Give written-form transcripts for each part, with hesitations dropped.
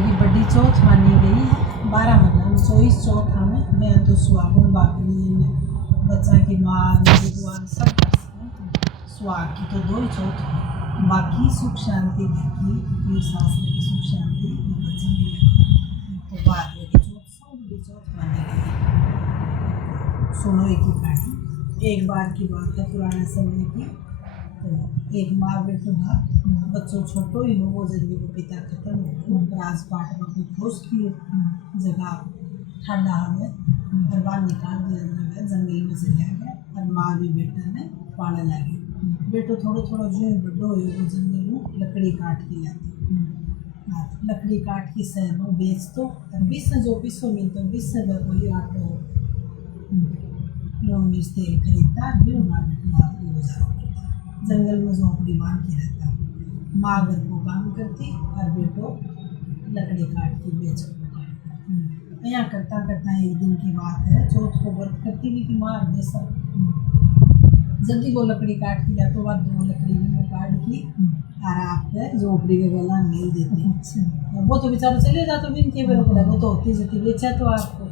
की बड़ी चौथ मानी गई है। 12 महीना 24 चौथ हमें मैं तो सुहागन बाकी बच्चा की माँ भगवान सब सुहाग की तो 2 ही चौथ है। बाकी सुख शांति घर की सास की सुख शांति बच्चे की तो बाद में की चौथ सौ बड़ी चौथ मानी गई है। सुनो एक ही कहानी। एक बार की बात है पुराने समय की। तो एक माँ बेटो था, बच्चों छोटो ही हो वो जल्दी वो पिता खत्म हो राजपाट में कोई खोज की जगह ठंडा हमें और बाहर निकाल दिया जंगल में से लिया गया और माँ भी बेटा ने पाने लगी। बेटो थोड़ा थोड़ा जो बड़ो हो वो जंगल में लकड़ी काट के लाते लकड़ी काट के शहर में बेच तो 20 जो पीसो मिलता 20 का कोई आटो लोग मिर्च तेल खरीदता भी माँ बेटा गुजारा जंगल में झोंपड़ी बांध के रहता। माँ घर को काम करती और बेटो लकड़ी काट के बेच यहाँ करता करता एक दिन की बात है चौथ को व्रत करती हुई कि माँ हमेशा जल्दी वो लकड़ी काट के या तो बाद 2 लकड़ी में काट की और आप झोपड़ी के गला मेल देती। वो तो बेचारा चले जाता बिन के बेरों पड़ा वो तो होती जती बेचा तो आपको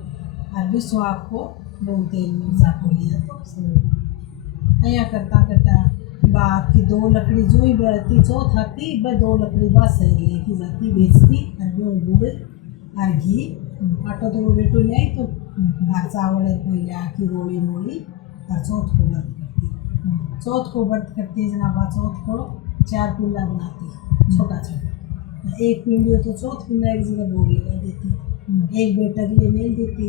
और विश्व आपको लोग तेल में चाको लिया तो यहाँ करता करता बाप की 2 लकड़ी जो ही बहती चौथ आती वह 2 लकड़ी बाद शहर लेके जाती बेचती और वो गुड़ और घी आटो तो वो बेटो ले आई तो और चावल कोई लिया की रोली मोली और चौथ को व्रत करती। चौथ को व्रत करती जनाबा चौथ को 4 पिंडा बनाती छोटा छोटा। एक पिंडी तो चौथ पिंडा एक जगह भोग लगा देती एक बेटा के लिए मेल देती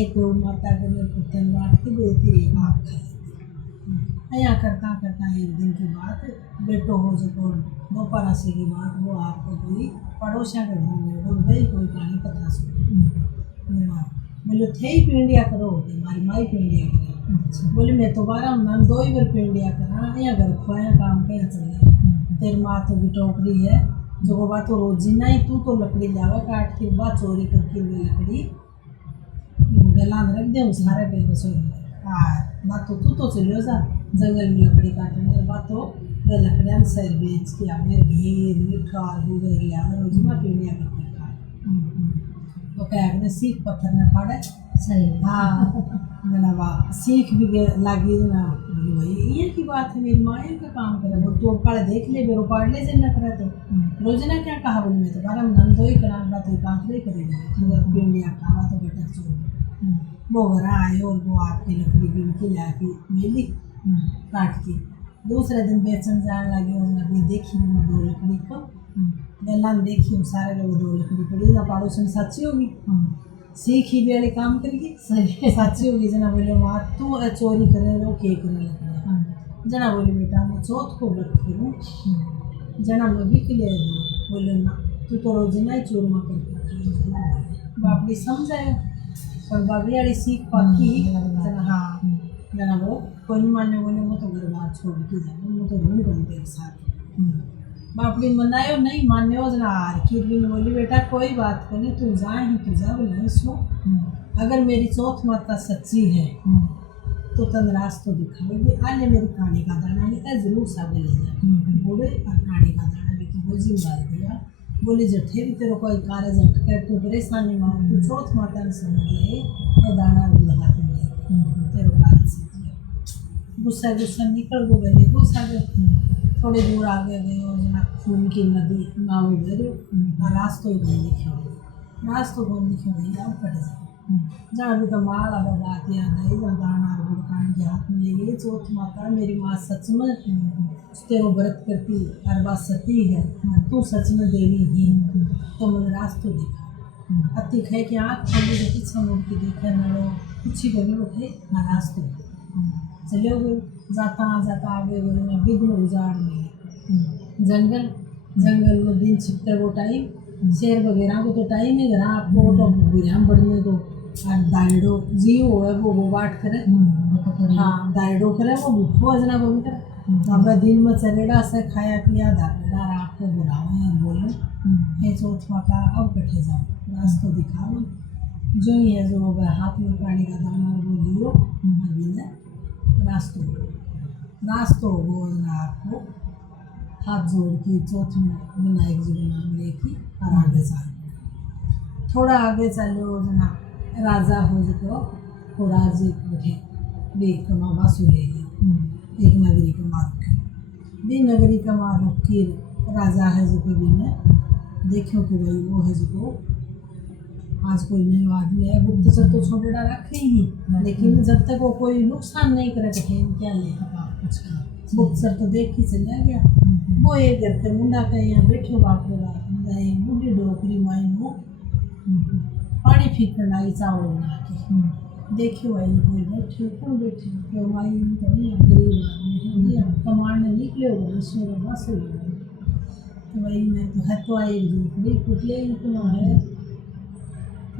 एक माता के लिए कुत्तन बांट के देती एक आप खा यहाँ करता करता एक दिन की बात बेटो हो जो दोपहर से की बात वो आपको कोई पड़ोसिया के घर में भाई कोई कहानी कथा सुन बोले थे ही पिंडिया करो हमारी माई पिंडिया करे बोले मैं तो 12 नाम 2 ही बार पिंडिया करा यहाँ घर खुआया काम क्या चल तेरी माँ तो भी टोकरी है जो बात तो रोजी नहीं तू तो लकड़ी लावा काट के बाद चोरी करके वे लकड़ी गला में रख दे सारे पे रसोई बात तो तू तो चलियो जा जंगल में लकड़ी काटने बात तो वे लकड़ियाँ सैर बेच के आवे घेर मीठा गुड़ लिया रोजना पीढ़िया करके खाए तो क्या सीख पत्थर में फाड़े सही हाँ जनाबा सीख भी लगी ना भाई ये की बात है मेरी माँ का काम करे बोल तू काले देख ले बेरो पाड़ ले जन करे तो रोजना क्या कहा बोली मैं तो 12 नंदो ही करा बात ही काम नहीं करेगा पीढ़िया खावा तो बेटा चोर वो घर आए और वो आपकी लकड़ी बीन के लाके मिली काट के दूसरे दिन बेचन जाने लगे और लकड़ी देखी 2 लकड़ी को बेला देखी सारे लोग 2 लकड़ी पड़ी ना पड़ोस में सच्ची होगी सीखी भी वाले काम करेगी सच्ची होगी जना बोले माँ तू चोरी करे लो के करे लकड़ी जना बोले बेटा मैं चौथ को व्रत करूँ जना मैं बिक ले बोले ना तू तो रोज ना चोर में करके बापड़ी समझाए पर बाबरी वाली सीख पाकी हाँ जना वो कोई माने बोले वो तो घर बाहर छोड़ के जाए वो तो नहीं बनते एक साथ बापड़ी मनायो नहीं मान्य हो जना हार की बोली बेटा कोई बात नहीं तू जाए ही तू जा बोले नहीं सो अगर मेरी चौथ माता सच्ची है तो तंदराज तो दिखाएगी आने मेरी कहानी का दाना नहीं जरूर साबे ले जाए बूढ़े और कहानी का दाना भी वो जिम्मेदार दिया बोली जठे भी तेरे कोई कार्य झटके तू परेशानी में तू चौथ माता ने समझ ले ये दाना भी लगा तेरे कार्य से गुस्सा गुस्सा निकल गो गए गुस्सा थोड़ी दूर आगे गए और जना खून की नदी नाव भरे रास्तो ही बंद लिखे रास्तो बंद लिखे भैया अब कट जाए जहाँ भी तो माल अब बात याद आई जहाँ दाना और गुड़कान के हाथ में ले गई चौथ माता मेरी माँ सच में तेरो व्रत करती और बात सती है तू सच में देवी ही तो मैंने रास्तो देखा अति खे कि आँख खोली जो पीछे मुड़ के देखा न कुछ ही करने उठे ना रास्तो चले गए जाता आगे गए मैं विघ्न उजाड़ में जंगल में दिन छिपते वो टाइम शेर वगैरह को तो टाइम ही घर आपको तो विराम बढ़ने को और दाइडो जीव है वो बाट करे हाँ दाइडो करे वो भूखो जना बोल करे अब दिन में चलेगा से खाया पिया दादा रात को बुलाओ बोले हे चौथ माता अब कटे जाओ रास्ता दिखाओ जो ही है जो हाथ में पानी का दाना वो लियो अभी ने रास्तो वो आपको हाथ जोड़ के चौथ में विनायक जी का नाम लेके और आगे जाए थोड़ा आगे चलो जना राजा हो जो राजे बैठे देख कमा वासु ले गया एक नगरी कमा रखे भी नगरी कमा रखी राजा है जो भी ने देखो कि भाई वो है जो आज कोई नया आदमी है गुप्तचर तो छोटेड़ा रखे ही लेकिन जब तक वो कोई नुकसान नहीं करे तो क्या लेगा कुछ का गुप्तचर तो देख के चला गया वो एक घर के मुंडा का यहाँ बैठो बाप रे बाप मुंडी डोकरी माई वो पानी फीकण आई चावल बना के देखियो भाई कोई बैठे कौन बैठे तो माई तो नहीं गरीब आदमी कमांड में निकले हो इसमें बस हो तो भाई मैं तो है तो आई झूठी कुटले इतना है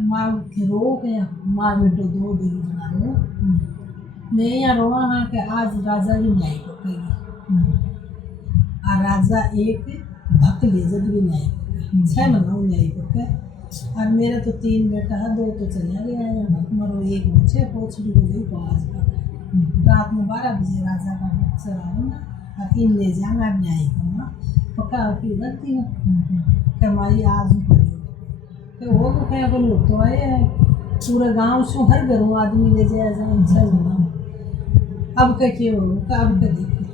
माँ के रो के माँ बेटो 2 दिन बना रो मैं यहाँ रोआ हाँ कि आज राजा भी न्याय पकेगी और राजा एक भक्त लेजत भी न्याय पके 6 महीना न्याय पके और मेरा तो 3 बेटा है 2 तो चला गया है भक्त मरो एक बच्चे पोछड़ी को गई तो आज का रात में 12 बजे राजा का भक्त चला ना और इन ले जाऊंगा न्याय करना पक्का की गलती है कमाई आज तो वो तो क्या बोलो तो आए पूरा गांव से हर घरों आदमी ले जाया जाए चल अब क्या क्यों अब क्या देखो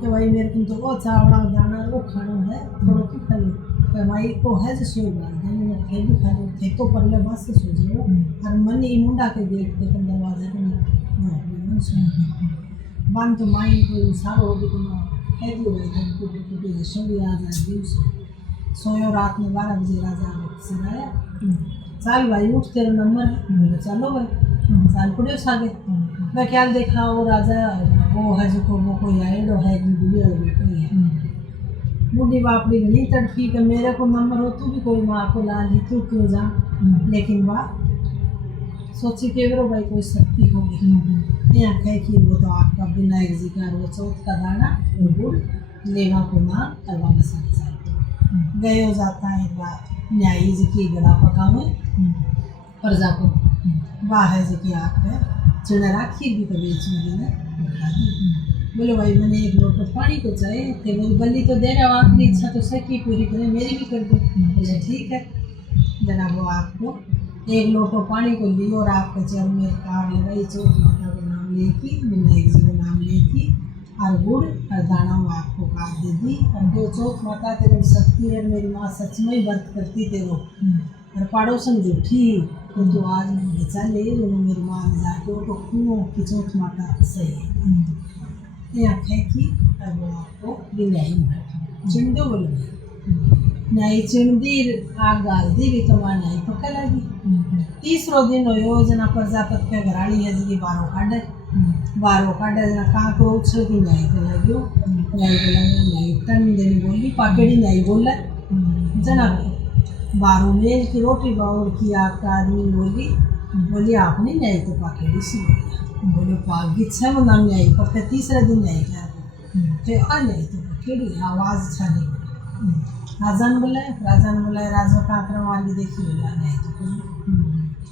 कि भाई मेरे को तो वो चावड़ा दाना वो खाना है थोड़ा की खा लो भाई को है जो सो बार मैंने थे भी खा लो थे तो पहले बस से सो जाओ और मन ही मुंडा के गेट पे दरवाजे पे बंद तो माई कोई सारो हो भी तो कह दियो भाई टूटे सो भी आ जाए दिवस सोयो रात में 12 बजे राजा से आया चल भाई उठ तेरा नंबर है बोले चलो भाई साल पड़े सागे मैं क्या देखा वो राजा वो है जो वो कोई आएडो है बुढ़िया कोई है बूढ़ी बापड़ी नहीं तड़की कि मेरे को नंबर हो तू भी कोई माँ को ला ली तू क्यों जा लेकिन वाह सोची के भाई कोई शक्ति होगी यहाँ कहे कि वो तो आपका विनायक जी का वो चौथ का दाना और गुड़ लेवा को ना करवा मसाला गए हो जाता है न्यायी जी की गड़ा पका हुए प्रजा को वाह है जी की आप है चिड़ा राखी भी कभी चुनगी बोले भाई मैंने एक लोटा पानी को चाहिए थे मेरी बल्ली तो दे रहा हो आपकी इच्छा तो सकी पूरी करें मेरी भी कर दो बोले ठीक है जनाब वो आपको एक लोटो पानी को लियो और आपके चरण में कार लगाई चौथ माता का नाम लेकी विनायक जी का नाम लेकी और गुड़ और दाना में आपको काट दे दी और जो चौथ माता तेरे शक्ति है मेरी माँ सच में ही व्रत करती तेरो और पड़ोसन झूठी तो जो आज मैं बचा ले जो मेरी माँ ने जाके तो क्यों की चौथ माता सही है ये आखे कि अब वो आपको न्याय में चिण दो बोले न्याय चिण दी आग गाल दी भी तो माँ न्याय पक्का लगी तीसरो दिन योजना प्रजापति के घराड़ी है जी 12 काटे जना कहाँ को उछल की न्याय के लगे न्याय टन देनी बोली पाकेड़ी न्याय बोला जना 12 मेल की रोटी बाउल की आपका आदमी बोली आपने न्याय तो पाकेड़ी से बोलिया बोले पागी 6 महीना न्याय पक्का तीसरे दिन न्याय क्या फिर आ न्याय तो पाकेड़ी आवाज़ अच्छा नहीं राजा ने बोला राजा का आक्रमण वाली देखी बोला न्याय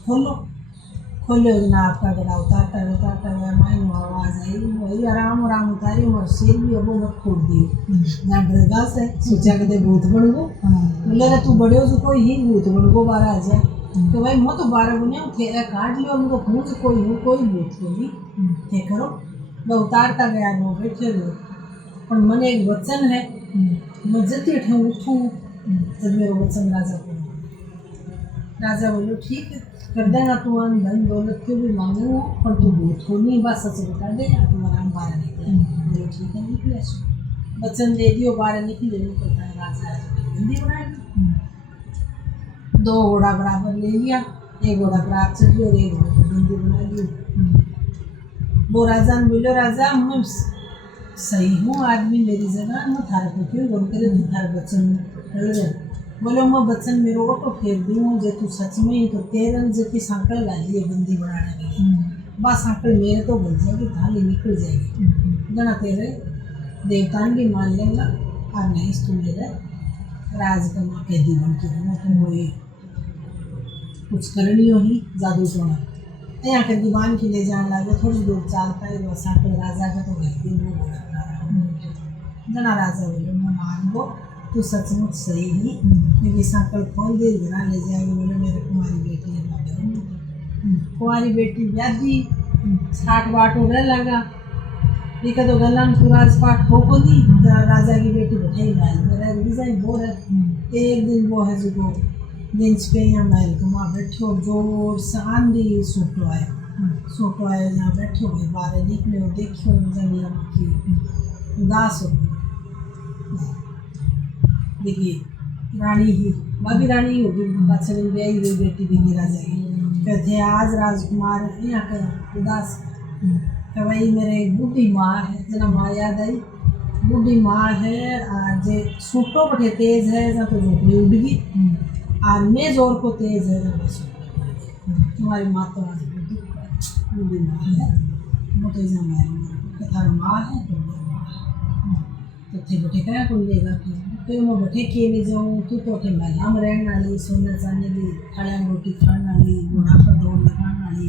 तो खोलो ना आपका गड़ा उतारता गया माइन आवाज़ आई वही आराम उतारी और सिर भी अब मत खोल दियो ना डरगा से सोचा कहते भूत बन गो बोले रे तू बड़े हो कोई ही भूत बन गो 12 आ जाए तो भाई मैं तो 12 बने थे काट लियो उनको पूछ कोई भूत को नहीं थे करो मैं उतारता गया वो बैठे रहो पर मन एक वचन है मैं जती उठूँ जब मेरा वचन राजा बोलो ठीक है कर देना तू धन दौलत क्यों भी मांगू पर तू भूत को नहीं बस सच बता दे तुम्हारा 12 निकले बोलो ठीक है निकले वचन दे दियो 12 निकले निकलता है राजा बंदी बना दी 2 घोड़ा बराबर ले लिया एक घोड़ा बराबर चढ़ लिया और एक घोड़ा को बंदी बना लिया वो राजा ने बोलो राजा मैं सही हूँ आदमी मेरी जगह मैं थारे को क्यों बोल करे तू थारे बच्चन बोलो मैं बच्चन मेरे को तो फेर दूँ जो तू सच में ही तो तेरन जो की सांकड़ डाली है बंदी बनाने के लिए बस सांकड़ मेरे तो बन जाएगी थाली निकल जाएगी जना तेरे देवतान भी मान लेगा और नहीं तू मेरे राज का माँ कैदी बन के रहना तुम वो कुछ करनी हो ही जादू टोना यहाँ के दीवान के ले जाने लगे थोड़ी दूर चालता है वो सांकड़ राजा का तो घर दिन वो बोला जना राजा बोले मैं मान लो तू सचमुच सही ही लेकिन सकल खोल दे घर ले जाएगी। बोले मेरे कुमारी बेटी है कुमारी बेटी व्याधी 60 बाट हो गया लगा एक तो गलन पूरा पाठ हो को दी राजा की बेटी बैठे महल मेरा डिजाइन बोर है। एक दिन वो है जो दिन पे यहाँ महल को वहाँ बैठे और जोर से आंधी सूटो आए जहाँ बैठे हुए बाहर निकले और देखियो जंगल की उदास हो देखिए रानी ही भाभी रानी ही होगी बच्चे में ब्याही हुई बेटी भी गिरा जाएगी। कहते आज राजकुमार यहाँ कर उदास कि भाई मेरे बूढ़ी माँ है जना माँ याद आई बूढ़ी माँ है आज सूटो बटे तेज है जहाँ तो झोपड़ी उड़ गई और मैं जोर को तेज है जहाँ तुम्हारी माँ तो आज बूढ़ी माँ है वो तो जहाँ मेरी माँ है तो तो थे बटे क्या कौन लेगा फिर मैं बटे के नहीं जाऊँ तू तो थे महला में रहने वाली सोना चांदी की थालियाँ रोटी खाने वाली घोड़ा पर दौड़ लगाने वाली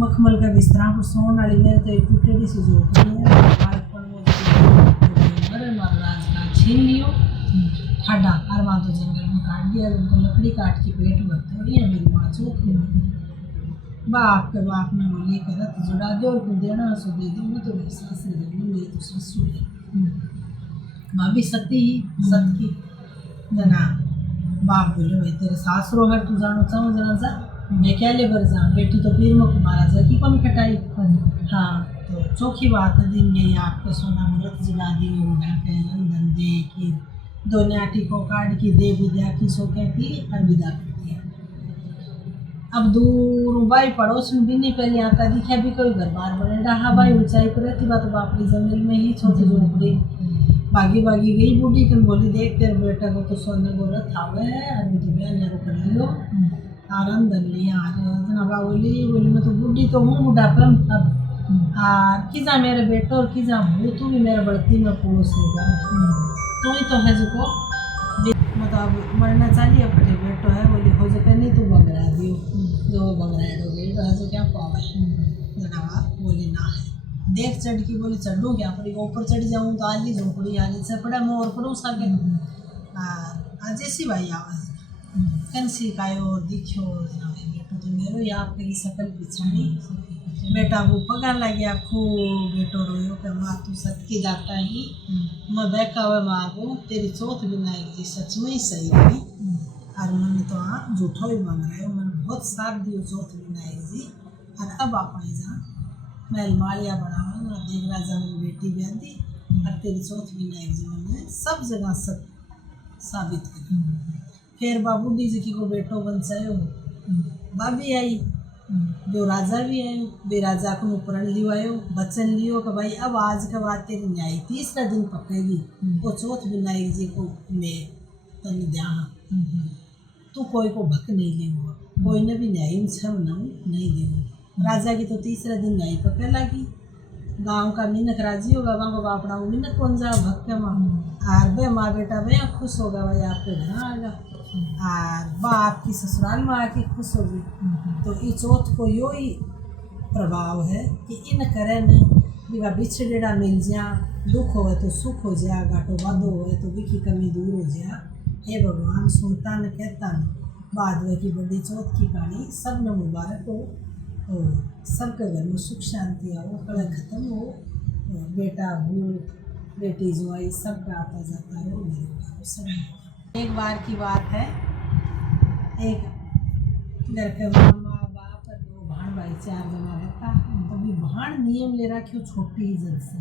मखमल का बिस्तरा पर सोने वाली मेरे तो एक टूटे सी झोपड़ी है अरे महाराज का छीन लियो ठाडा हर वहाँ तो जंगल में काट दिया उनको लकड़ी काट के पेट भरते हो ये मेरी माँ चौथ बाप के बाप ने वो लेकर रथ जुड़ा दो और देना सो दे दो मैं तो सास ने दे मेरी तो ससुर है माँ भी सती ही सत की जना बाप बोले भाई तेरे सासरो है तू जानो चाहो जना जा मैं क्या ले बर जा बेटी तो पीर में महाराजा की कौन खटाई हाँ तो चौखी बात है दिन यही आपको सोना मृत जला दी धंधे की दो न्याटी को काट की दे विद्या की सो क्या की अलविदा कर दिया। अब दूर भाई पड़ोस में भी नहीं पहले आता दिखा भी कोई घर बार बने रहा भाई ऊंचाई पर रहती बात बापरी जंगल में ही छोटी झोपड़ी भागी भागी गई बूढ़ी कन बोली देख तेरे बेटा को तो सोने बोला था वह अभी तो बयान यारो कर लियो आराम धर लिया जनाबा बोली मैं तो बूढ़ी तो हूँ बुढ़ापन अब किजा मेरे बेटो और किजा भू तू भी मेरे बढ़ती में पड़ोस लेगा तो ही तो है जो मतलब मरना चाहिए अपने बेटो है बोली हो जो नहीं तू बगरा दियो जो बगरा गई तो है क्या पावा जनाबा बोली ना है देख चढ़ की बोली चढ़ू क्या पर ऊपर चढ़ जाऊँ तो आली झोपड़ी आली से पड़ा मैं और पड़ोस आ गया जैसी भाई आवाज़ कंसी कायो और दिखो बेटो तो मेरो या आपकी सकल पिछाड़ी बेटा वो पगा लगे खूब बेटो रोयो कर माँ तू सत्की जाता ही मैं बैका हुआ माँ को तेरी चौथ विनायक जी सच में ही सही हुई और मन तो हाँ झूठो ही मांग रहे हो मन बहुत साथ दियो चौथ विनायक जी और अब आप जा महल मालिया बनाओ ना देख राजा मेरी बेटी भी आती और तेरी चौथ विनायक जी मैंने सब जगह सब साबित करी। फिर बाबूडी जी की को बेटो बंचायो भाभी आई जो राजा भी है वे राजा को प्रण लियो आयो बचन लियो कि भाई अब आज के बाद तेरी न्याय तीसरा दिन पकेगी वो चौथ विनायक जी को मैं तन ध्यान तू कोई को भक नहीं लेगा कोई ने भी न्याय छम नहीं देगा राजा की तो तीसरा दिन न्याय पके लगी गाँव का मिनक राजी होगा वहाँ को बापड़ा मिनक कौन जा भक के माँ और बे माँ बेटा बे खुश होगा भाई आपके घर आएगा और बाप की ससुराल में आके खुश होगी। तो ये चौथ को यो ही प्रभाव है कि इन करे ने बिगा बिछड़ेड़ा मिल जा दुख होवे तो सुख हो जा घाटो वादो होवे तो विकी कमी दूर हो जा। हे भगवान सुनता न कहता न बाद वे की बड़ी चौथ की कहानी सब न मुबारक हो सबके घर में सुख शांति आओ कड़ा खत्म हो बेटा बहू बेटी जुआई सबका आता जाता हो मेरे सब। एक बार की बात है एक घर के मामा बाप और दो भाण भाई 4 जना रहता तभी भाण नियम ले रखी छोटी ही जद से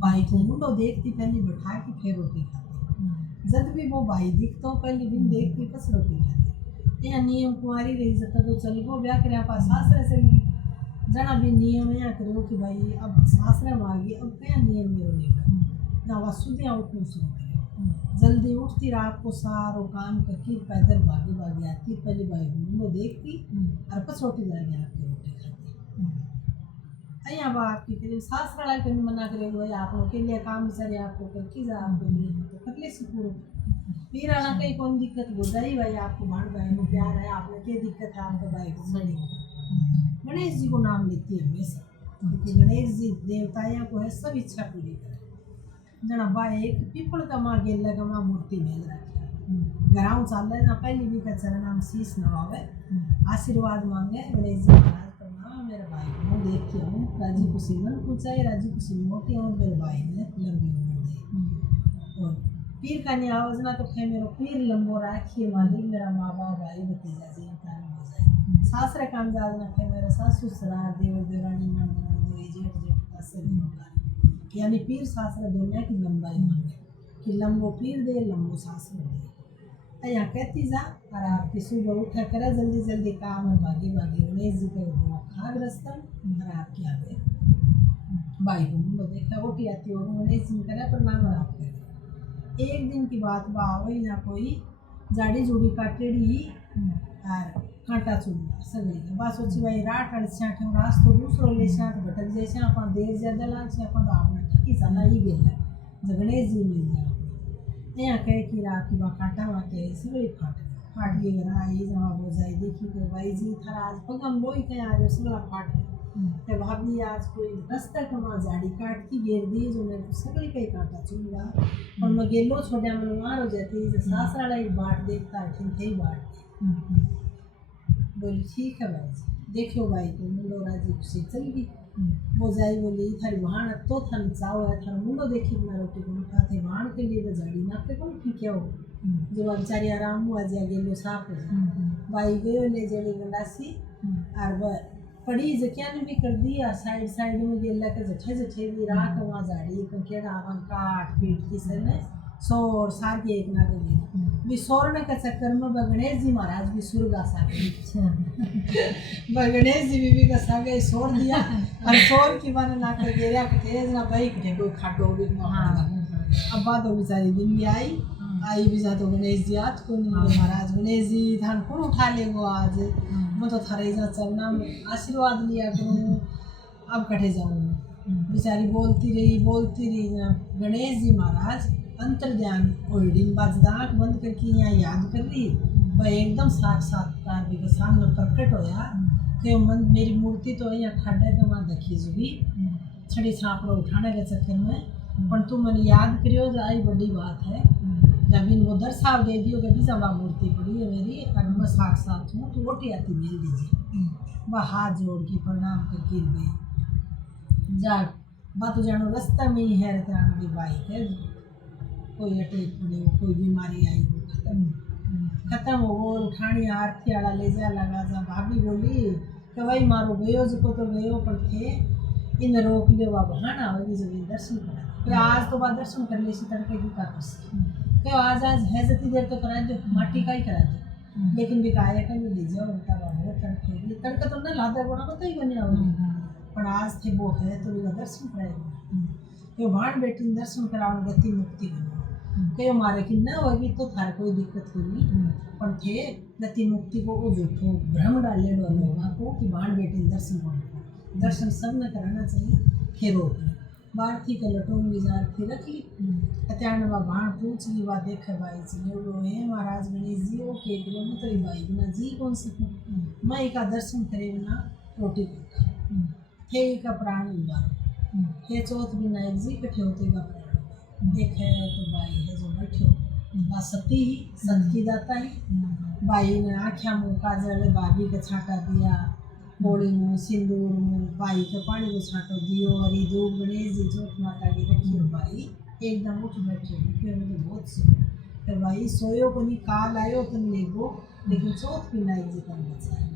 भाई को मुंडो देखती पहले बैठा के फिर रोटी खाती जब भी वो भाई दिखता हो पहले दिन देखती बस रोटी खाती यह नियम कुंवारी रही जाता तो चल गो ब्याह कर पास सासरे से ली जना भी नियम यहाँ करो कि भाई अब सासरे में आ गई अब क्या नियम मेरो नहीं ना वसुदियाँ उठने शुरू करें जल्दी उठती रात को सारो काम करके पैदल भागी भागी आती पहले भाई वो देखती और पछोटी जाके आपकी रोटी खाती यहाँ बा आपकी करीब सास लड़ा कर मना करेंगे भाई आप लोग के लिए काम बेचारे आपको करके जा आपके लिए तो कर ले पूरा फिर आना कहीं कौन दिक्कत बुझाई भाई आपको भाण भाई को प्यार है आपने क्या दिक्कत है आपके भाई को गणेश जी को नाम लेती है हमेशा क्योंकि गणेश जी देवताओं को है सब इच्छा पूरी करें जना बा एक पीपल का माँ गेला का माँ मूर्ति मेल रखी गराऊं चाल ना पहली भी का चरण हम शीश नवावे आशीर्वाद मांगे गणेश जी महाराज प्रणाम मेरे भाई को देख के हूँ राजी खुशी मन पूछाई राजी खुशी मोटी और मेरे भाई ने लंबी उम्र दी और पीर का नहीं आवाज ना तो खे मेरा पीर लंबो राखी मालिक मेरा माँ बाप भाई भतीजा जी कारण हो जाए सासरे का अंदाज ना खे मेरा सासू ससुराल देवर देवरानी नंद जेठ जेठ का सभी लोग यानी पीर शास्त्र दुनिया की लंबाई मांगे कि लंबो पीर दे लंबो शास्त्र दे यहाँ कहती जा और आपकी सुबह उठा करे जल्दी जल्दी काम और भागी भागी गणेश जी के खाग रस्तम और आपके आगे भाई को मुंडो देखा ओटी आती हो गणेश जी करे प्रणाम और आप करे एक दिन की बात बा वही ना कोई जाड़ी जुड़ी काटेड़ी और कांटा चुनना सगड़ी के बस सोची भाई रात अड़ छाठ रास तो दूसरो ले छाठ भटक जैसे अपन देर ज्यादा लाग से अपन तो आपने ठीक सला ही गेला गणेश जी मिल जाए यहाँ कहे कि रात की बात कांटा वहाँ के सगड़ी फाट गई घर आई जवाब हो जाए देखी कि भाई जी थारा आज पगम लोई कहीं आ रहे सगड़ा फाट गए भाभी आज कोई रास्ता कमा जाड़ी काट की घेर दी जो मेरे को सगड़ी कहीं कांटा चुनगा और मैं गेलो छोड़ा मन मार हो जाती सासरा एक बाट देखता ठीक थे बाट बोली ठीक है भाई जी देखो भाई तो मुंडो राजी खुशी चल गई वो जाई बोली थारी भाण तो थन चाव है थारा मुंडो देखी ना रोटी को उठा थे भाण के लिए वो झाड़ी ना के कौन ठीक है जो बेचारी आराम हुआ जा गेलो साफ हो जाए भाई गयो ले जड़ी गंडासी और वो पड़ी जकिया ने भी कर दी और साइड साइड में गेला के जठे जठे भी राख वहाँ झाड़ी को केड़ा आवन काट पीट की सने सोर सार के एक ना गई भी सोरने के चक्कर में गणेश जी महाराज भी सुरगा सागे गणेश जी बीबी का सागे सोर दिया और सोर की बने ना के गेरिया के तेज ना भाई के कोई खाटो भी ना अब बात हो बेचारी दिन भी आई भी जा तो गणेश जी आज को नहीं महाराज गणेश जी थान कौन उठा लेगो आज मैं तो थारे जा चलना आशीर्वाद लिया करूँ अब कटे जाऊँ बेचारी बोलती रही गणेश जी महाराज अंतर ध्यान ओल्डिंग बाज आँख बंद करके यहाँ याद कर ली वह एकदम साक्षात्कार भी के सामने प्रकट होया कि मन मेरी मूर्ति तो यहाँ खड्डे के वहाँ देखी जुगी छड़ी छापड़ो उठाने के चक्कर में पर तू मैंने याद करियो आई बड़ी बात है जब इन वो दर्शाव दे दियो कि जब मूर्ति पड़ी है मेरी और मैं साक्षात हूँ तो वोटी आती मिल दीजिए वह हाथ जोड़ के प्रणाम कर गिर गई जा बात तो जानो रास्ता में ही है की बाइक है कोई अटैक पड़ी हो कोई बीमारी आई हो खत्म हो वो उठानी आरती आड़ा ले जा लगा जा भाभी बोली कि भाई मारो गयो जो तो गयो पर थे इन रोक लियो बाबा हाँ ना होगी जब दर्शन करा तो आज तो बाद दर्शन कर ले तड़के की का तो आज है जती देर तो करा दो माटी का ही करा दो लेकिन भी गाय का नहीं ले जाओ उल्टा बाबा तड़के तड़का तो ना लादा बोना पता ही बने आओगे पर आज थे वो है तो उनका दर्शन कराएगा तो भाण बेटी दर्शन कराओ गति मुक्ति बनो कहो मारे की न होगी तो थारे कोई दिक्कत होगी पर थे गति मुक्ति को वो झूठो भ्रम डाले लोगों को कि भाण बेटी दर्शन करो दर्शन सब ने कराना चाहिए फिर रोक ली बार थी के लटोंगी जार थी रख ली अत्यान भाण पूछ ली बात देखे भाई चले वो है महाराज गणेश जी वो के किलोमीटर भाई बिना जी कौन सकूँ मैं का दर्शन करे बिना रोटी थे का प्राण उबारो हे चौथ बिना एक जी कठे होते का प्राण देखे तो भाई है जो बैठो बा सती ही सत की दाता ही भाई ने आख्या मुँह काजल भाभी का छाटा दिया बोड़ी मुँह सिंदूर मुँह भाई के पानी को छाटो दियो हरी धूप गणेश जी जोत माता की रखियो भाई एकदम उठ बैठे फिर मुझे बहुत सुन फिर भाई सोयो को नहीं काल आयो तुम ले गो लेकिन चौथ भी नाई जी कर बचाए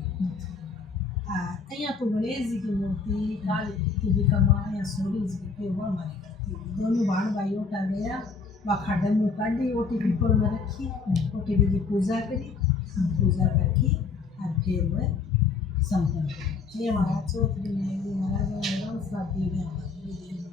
अँ तो गणेश जी की मूर्ति काल की भी कमा या सोरी जी की हुआ हमारी करती दोनों भाण भाइयों का गया वह खाडन में काटी ओटी पीपल में रखी ओटी की पूजा करी पूजा करके और फिर वह संपन्न ये महाराज चौथ दिन महाराज श्राप दिए गए